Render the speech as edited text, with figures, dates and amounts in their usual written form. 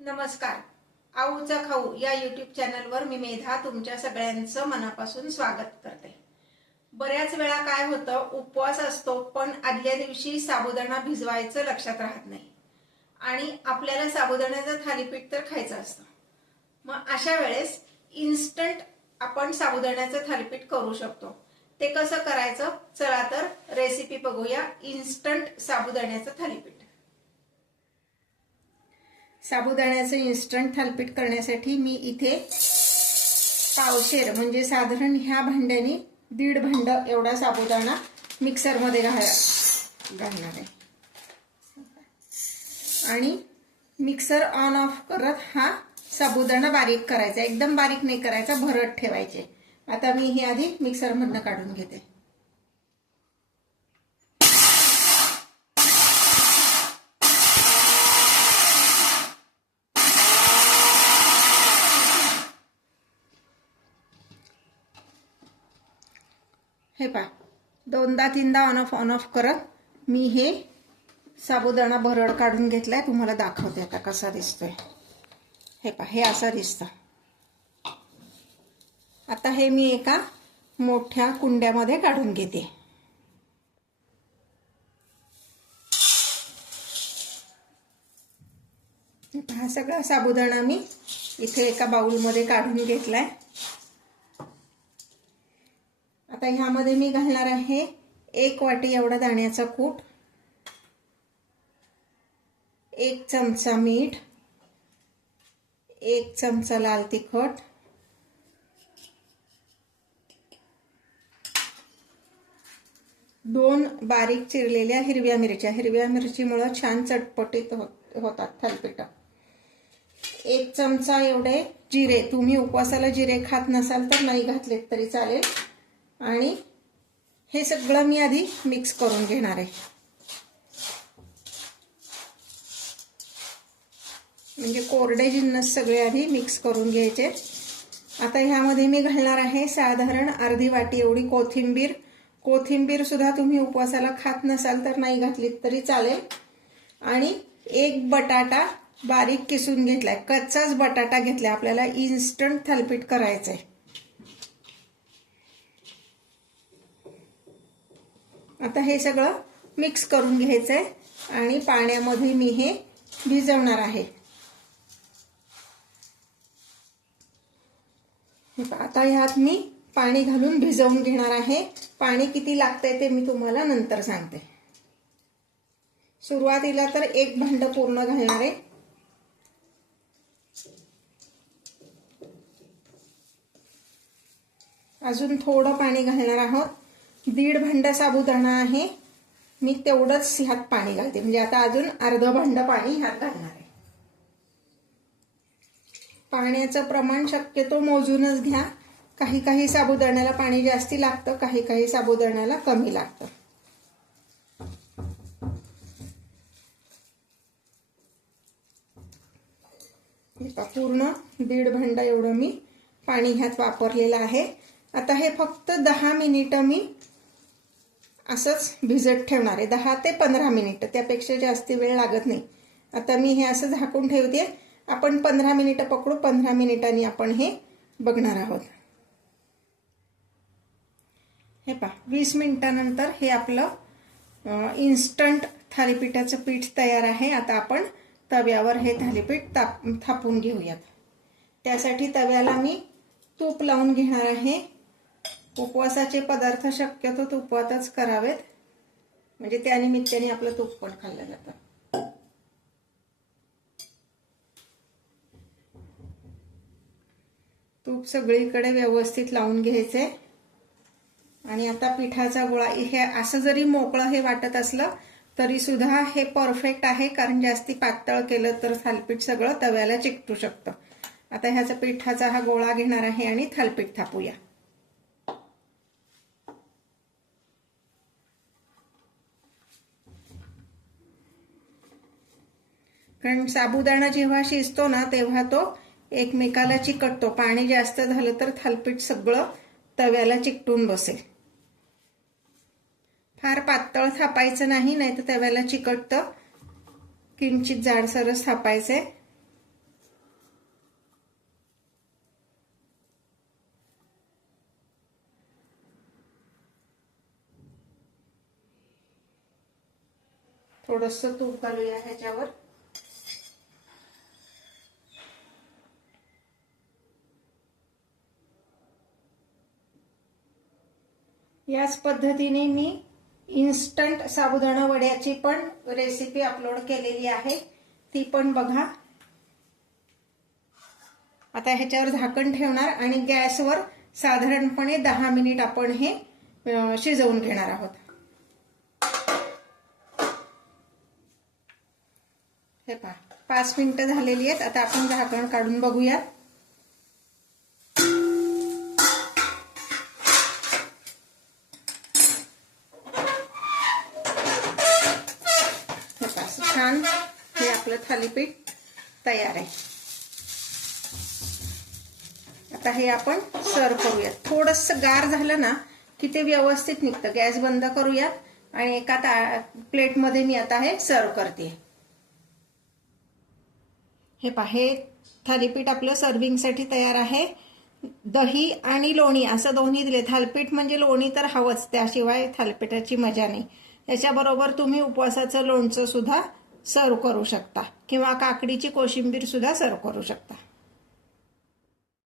नमस्कार. आऊचा खाऊ या यूट्यूब चॅनलवर मी मेधा तुमच्या सगळ्यांचं मनापासून स्वागत करते. बऱ्याच वेळा काय होतं, उपवास असतो पण आदल्या दिवशी साबुदाणा भिजवायचं लक्षात राहत नाही आणि आपल्याला साबुदाण्याचं थालीपीठ तर खायचं असतं. मग अशा वेळेस इन्स्टंट आपण साबुदाण्याचं थालीपीठ करू शकतो. ते कसं करायचं, चला तर रेसिपी बघूया. इन्स्टंट साबुदाण्याचं थालीपीठ. साबुदाण्याचं इन्स्टंट थालीपीठ करण्यासाठी मी इथे पावशेर म्हणजे साधारण ह्या भांड्याने 1.5 भांड एवढा साबुदाणा मिक्सरमध्ये घालणार आहे आणि मिक्सर ऑन ऑफ करत हा साबुदाणा बारीक करायचा. एकदम बारीक नाही करायचा, भरड ठेवायचे. आता मी हे आधी मिक्सरमधनं काढून घेते. हे पहा, 2दा-3दा ऑन ऑफ करत मी हे साबुदाणा भरड काढून घेतलाय. तुम्हाला दाखवते आता कसा दिसतोय. हे पहा, हे असं दिसतं. आता हे मी एका मोठ्या कुंड्यामध्ये काढून घेते. हा सगळा साबुदाणा मी इथे एका बाउलमध्ये काढून घेतलाय. आता ह्यामध्ये मी घालणार आहे 1 वाटी एवढा दाण्याचा कूट, 1 चमचा मीठ, 1 चमचा लाल तिखट, 2 बारीक चिरलेल्या हिरव्या मिरच्या. हिरव्या मिरचीमुळे छान चटपटीत होतात थालीपीठ. 1 चमचा एवढे जिरे. तुम्ही उपवासाला जिरे खात नसाल तर नाही घातलेत तरी चालेल. आणि हे सगळं मी आधी मिक्स करून घेणार आहे. म्हणजे कोरडे जिन्नस सगळे आधी मिक्स करून घ्यायचे. आता ह्यामध्ये मी घालणार आहे साधारण अर्धी वाटी एवढी कोथिंबीर. कोथिंबीर सुद्धा तुम्ही उपवासाला खात नसाल तर नाही घातलीत तरी चालेल. आणि 1 बटाटा बारीक किसून घेतलाय. कच्चाच बटाटा घेतलाय. आपल्याला इन्स्टंट थालीपीठ करायचंय. आता हे सगळं मिक्स करून घ्यायचंय आणि पाण्यामध्ये मी हे भिजवणार आहे. आता ह्यात मी पाणी घालून भिजवून घेणार आहे. पाणी किती लागतंय ते मी तुम्हाला नंतर सांगते. सुरुवातीला तर 1 भांड पूर्ण घालणार आहे. अजून थोडं पाणी घालणार आहोत. 1.5 भांड साबुदाणा आहे, मी तेवढंच ह्यात पाणी घालते. म्हणजे आता अजून अर्ध भांड पाणी ह्यात घालणार आहे. पाण्याचं प्रमाण शक्यतो मोजूनच घ्या. काही साबुदाण्याला पाणी जास्ती लागतं, काही साबुदाण्याला कमी लागतं. पूर्ण 1.5 भांड एवढं मी पाणी ह्यात वापरलेलं आहे. आता हे फक्त 10 मिनिटं मी असंच भिजत ठेवणार आहे. 10 ते 15 मिनिटं, त्यापेक्षा जास्ती वेळ लागत नाही. आता मी हे असं झाकून ठेवते. आपण 15 मिनिटं पकडू. 15 मिनिटांनी आपण हे बघणार आहोत. हे पहा, 20 मिनिटानंतर हे आपलं इन्स्टंट थालीपीठाचं पीठ तयार आहे. आता आपण तव्यावर हे थालीपीठ थापून घेऊयात. त्यासाठी तव्याला मी तूप लावून घेणार आहे. उपवासाचे पदार्थ शक्यतो तुपातच करावेत, म्हणजे त्यानिमित्ताने आपलं तूप पण खाल्लं जातं. तूप सगळीकडे व्यवस्थित लावून घ्यायचे. आणि आता पिठाचा गोळा हे असं जरी मोकळं हे वाटत असलं तरी सुद्धा हे परफेक्ट आहे, कारण जास्ती पातळ केलं तर थालीपीठ सगळं तव्याला चिकटू शकतं. आता ह्याचा पिठाचा हा गोळा घेणार आहे आणि थालीपीठ थापूया. कारण साबुदाणा जेव्हा शिजतो ना तेव्हा तो एकमेकाला चिकटतो. पाणी जास्त झालं तर थालीपीठ सगळं तव्याला चिकटून बसेल. फार पातळ थापायचं नाही, नाहीतर तव्याला चिकटतं. किंचित जाडसरच थापायचे. थोडंसं तूप घालूया ह्याच्यावर. याच पद्धतीने मी इन्स्टंट साबुदाणा वड्याची पण रेसिपी अपलोड केलेली आहे, ती पण बघा. आता ह्याच्यावर झाकण ठेवणार आणि गॅसवर साधारणपणे 10 मिनिट आपण हे शिजवून घेणार आहोत. हे पहा 5 मिनिटं झालेली आहेत. आता आपण झाकण काढून बघूया. छान हे आपलं थालीपीठ तयार आहे. आता हे आपण सर्व करूयात. थोडंसं गार झालं ना की ते व्यवस्थित निघतं. गॅस बंद करूयात आणि एका प्लेटमध्ये मी आता हे सर्व करते. हे पहा, हे थालीपीठ आपलं सर्विंगसाठी तयार आहे. दही आणि लोणी असं दोन्ही दिले. थालीपीठ म्हणजे लोणी तर हवंच, त्याशिवाय थालीपीठाची मजा नाही. याच्याबरोबर तुम्ही उपवासाचं लोणचं सुद्धा सर्व करू शकता किंवा काकडीची कोशिंबीर सुद्धा सर्व करू शकता.